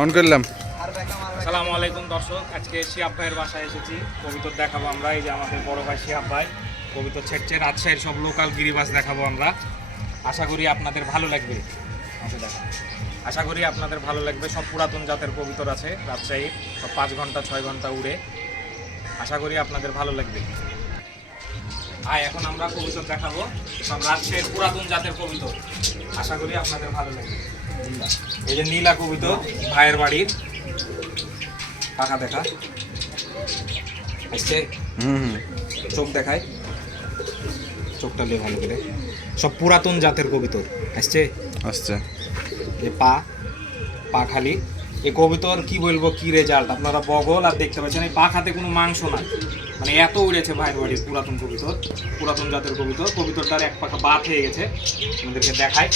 On করলাম। আসসালামু আলাইকুম দর্শক, আজকে শিহাব ভাইয়ের বাসায় এসেছি। কবিতর দেখাবো আমরা। এই যে আমাদের বড় ভাই শিহাব ভাই কবিতর ছেড়ছে। রাজশাহীর সব লোকাল গিরিবাস দেখাবো আমরা। আশা করি আপনাদের ভালো লাগবে। আশা করি আপনাদের ভালো লাগবে। সব পুরাতন জাতের কবিতর আছে রাজশাহীর, সব 5 ঘন্টা 6 ঘন্টা উড়ে। আশা করি আপনাদের ভালো লাগবে। এখন আমরা কবিতর দেখাবো, সব রাজশাহীর পুরাতন জাতের কবিতর। আশা করি আপনাদের ভালো লাগবে। এই যে নীলা কবিতর ভাইয়ের বাড়ির, পাখা দেখা আসছে। চোখ দেখায়, চোখটা নিয়ে ভালো করে। সব পুরাতন জাতের কবিতর আসছে আসছে। এই পা খালি। এই কবিতর কি বলবো, কি রেজাল্ট আপনারা বগল আর দেখতে পাচ্ছেন। এই পাখাতে কোনো মাংস নাই, মানে এত উড়েছে ভাইয়ের বাড়ির পুরাতন কবিতর, পুরাতন জাতের কবিতর। কবিতরটার এক পাখা বাদ হয়ে গেছে, আমাদেরকে দেখায়।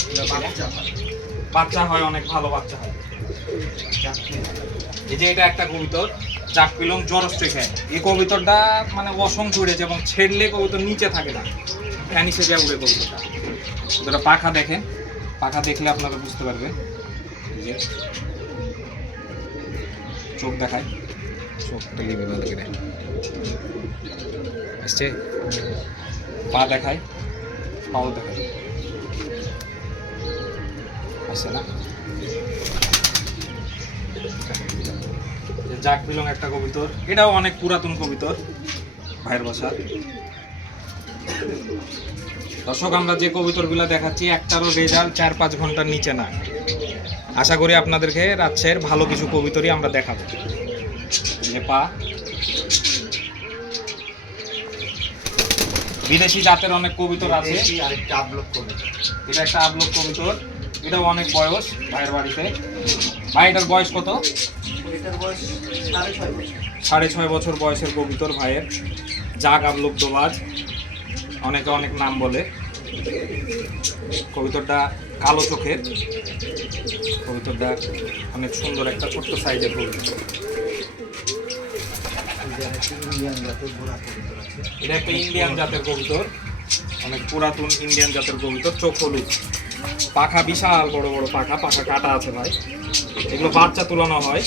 বাচ্চা হয়, অনেক ভালো বাচ্চা হয়। এই যে এটা একটা কবিতর, চাক পিলং জরস্টে খায়। এই কবিতরটা মানে অসংখ্য উড়েছে এবং ছেড়লে কবিতর নিচে থাকে না, ফ্যান হিসেবে উড়ে কবিতরটা। যেটা পাখা দেখেন, পাখা দেখলে আপনারা বুঝতে পারবেন। যে চোখ দেখায়, চোখটা লিবে ভালো করে আসছে। পা দেখায়, পাও দেখায় আসছে না। জাক বিলং একটা কবিতর, এটাও অনেক পুরাতন কবিতর ভাইয়ের বাসা। দর্শক, আমরা যে কবিতরগুলো দেখাচ্ছি একটারও রেজাল্ট 4-5 ঘন্টার নিচে না। আশা করি আপনাদেরকে রাজশাহীর ভালো কিছু কবিতরই আমরা দেখাবো। যে পা বিদেশি জাতের অনেক কবিতর আছে। এটা একটা আবলক কবিতর, এটাও অনেক বয়স ভাইয়ের বাড়িতে। ভাই এটার বয়স কত? 6.5 বছর বয়সের কবিতর ভাইয়ের। জাগ আবলক দোবাজ, অনেকে অনেক নাম বলে। কবিতরটা কালো চোখের, কবিতরটা অনেক সুন্দর একটা ছোট্ট সাইজের কবিতর। এটা একটা ইন্ডিয়ান জাতের কবিতর, অনেক পুরাতন ইন্ডিয়ান জাতের কবিতর। চোখ হলুদ, পাখা বিশাল বড় বড় পাখা, পাখা কাটা আছে ভাই। এগুলো বাচ্চা তুলানো হয়,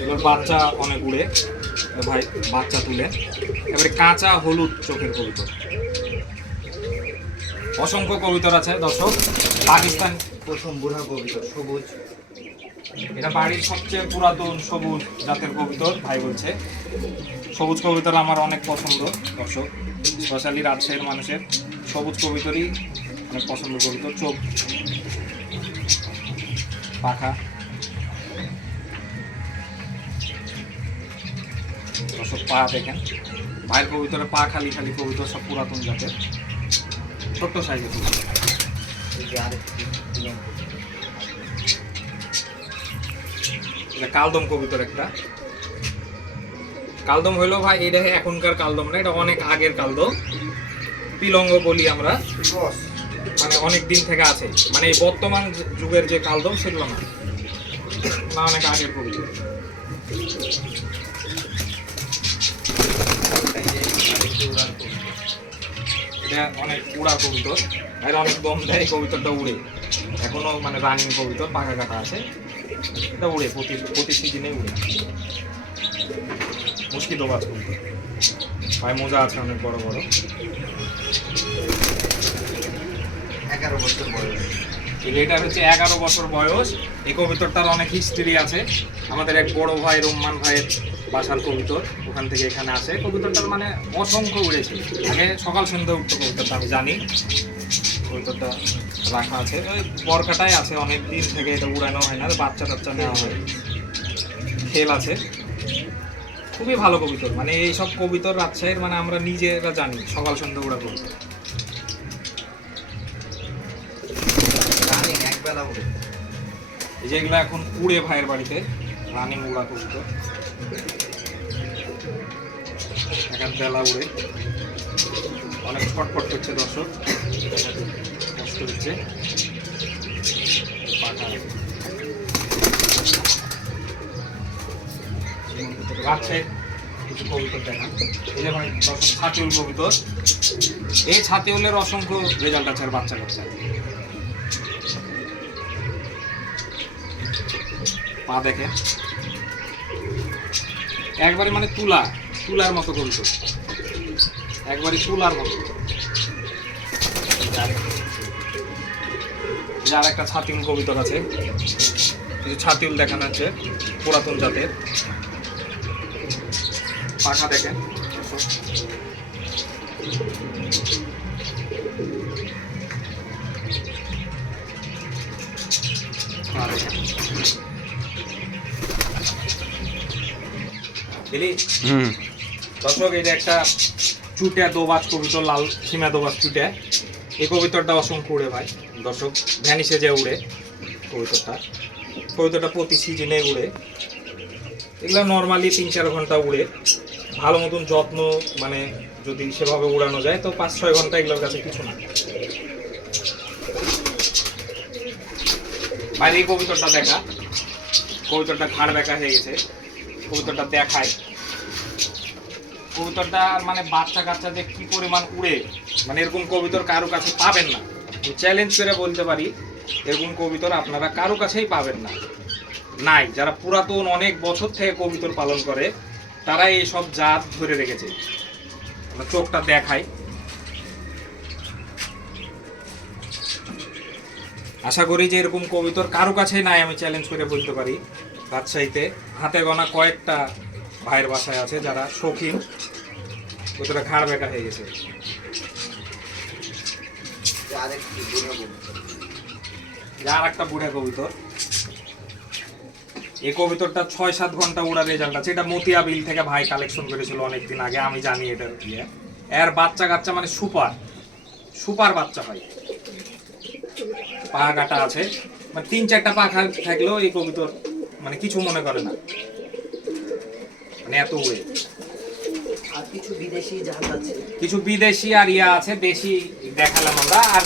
এগুলোর বাচ্চা অনেক উড়ে ভাই, বাচ্চা তুলে। এবারে কাঁচা হলুদ চোখের কবিতর। অসংখ্য কবিতর আছে দর্শক। পাকিস্তান প্রথম বুড়া কবিতর সবুজ, এটা বাড়ির সবচেয়ে পুরাতন সবুজ জাতের কবিতর ভাই বলছে। সবুজ কবিতর আমার অনেক পছন্দ দর্শক, স্পেশালি রাজশাহীর মানুষের সবুজ কবিতরই অনেক পছন্দ কবিতর। চোখ, পাখা, দর্শক পা দেখেন ভাইয়ের কবিতরের পা খালি খালি কবিতর, সব পুরাতন জাতের ছোট্ট সাইজের কবিতর। কালদম কবিতর একটা। কালদম হইলো ভাই, এটা এখনকার কালদম না, এটা অনেক আগের কালদম। পিলঙ্গ বলি আমরা, মানে অনেক দিন থেকে আছে, মানে এই বর্তমান যুগের যে কালদম সেগুলো না, অনেক আগের কবিতর। এটা অনেক উড়া কবিতর, এর অনেক দম দেয়। কবিতরটা উড়ে এখনো, মানে রানিং কবিতর, পাখা কাটা আছে। এটা উড়ে প্রতি সিজনে উড়ে। মুশকিল বাজ কবিতর ভাই, মোজা আছে অনেক বড় বড়। 11 বছর বয়স। এটার হচ্ছে 11 বছর বয়স। এই কবিতরটার অনেক হিস্ট্রি আছে। আমাদের এক বড় ভাই রহমান ভাইয়ের বাসার কবিতর, ওখান থেকে এখানে আসে। কবিতরটার মানে অসংখ্য উড়েছে। আগে সকাল সন্ধ্যা উঠতো কবিতরটা, আমি জানি। কবিতরটা রাখা আছে ওই বরকাটাই আছে, অনেক দিন থেকে এটা উড়ানো হয় না, বাচ্চা টাচ্চা নেওয়া হয়। খেল আছে, খুবই ভালো কবিতর। মানে এইসব কবিতর রাজশাহীর, মানে আমরা নিজেরা জানি সকাল সন্ধ্যা উড়া কবিতর। একবেলা উড়ে, এই যে এগুলো এখন উড়ে ভাইয়ের বাড়িতে, রানিং উড়া কবিতর। এক বেলা উড়ে, অনেক ছটফট করছে দর্শক, কষ্ট হচ্ছে। পাখা রাজশাহীর কিছু কবিতর দেখা। এই যে ভাই দর্শক, ছাতিউল কবিতর। এই ছাতিউলের অসংখ্য রেজাল্ট আছে আর বাচ্চা কাচ্চা। পা দেখেন একবারে মানে তুলার মতো কবিতর, একবারে তুলার মতো। যার একটা ছাতিল কবিতর আছে, কিছু ছাতিল দেখানো হচ্ছে পুরাতন জাতের। পাখা দেখেন, দর্শক এটা একটা চুটে দোবাজ কবিতর, লাল সীমা দোবাজ চুটে। এই কবিতরটা অসংখ্য উড়ে ভাই দর্শক, ভ্যানিসে যে উড়ে কবিতরটা প্রতি সিজনে উড়ে। এগুলো নর্মালি 3-4 ঘন্টা উড়ে, ভালো মতন যত্ন মানে যদি সেভাবে উড়ানো যায় তো 5-6 ঘন্টা এগুলোর কাছে কিছু না। বাইরে এই কবিতরটা দেখা, কবিতরটা ঘাড় বেঁকা হয়ে গেছে, কবিতরটা দেখায়। কবিতরটা মানে বাচ্চা কাচ্চা যে কি পরিমাণ উড়ে, মানে এরকম কবিতর কারো কাছে পাবেন না। চ্যালেঞ্জ করে বলতে পারি এরকম কবিতর আপনারা কারো কাছেই পাবেন না, নাই। যারা পুরাতন অনেক বছর থেকে কবিতর পালন করে তারা এই সব জাত ধরে রেখেছে। চোখটা দেখায়, আশা করি যে এরকম কবিতর কারো কাছেই নাই, আমি চ্যালেঞ্জ করে বলতে পারি। রাজশাহীতে হাতে গোনা কয়েকটা ভাইয়ের বাসায় আছে যারা শৌখিন, কতটা ঘাড় বেঁকা হয়ে গেছে। আর একটা বুড়া কবিতর, এই কবিতরটা 6-7 ঘন্টা উড়ার রেজাল্ট আছে। এটা মতিয়া বিল থেকে ভাই কালেকশন করেছিল অনেকদিন আগে, আমি জানি এটার ইয়ে। এর বাচ্চা কাচ্চা মানে সুপার বাচ্চা হয়। পা কাটা আছে, মানে 3-4টা পাখা থাকলেও এই কবিতর মানে কিছু মনে করে না, মানে এত উড়ে। আর কিছু বিদেশি জাত আছে, কিছু বিদেশি আর ইয়া আছে, দেশি দেখালাম আমরা। আর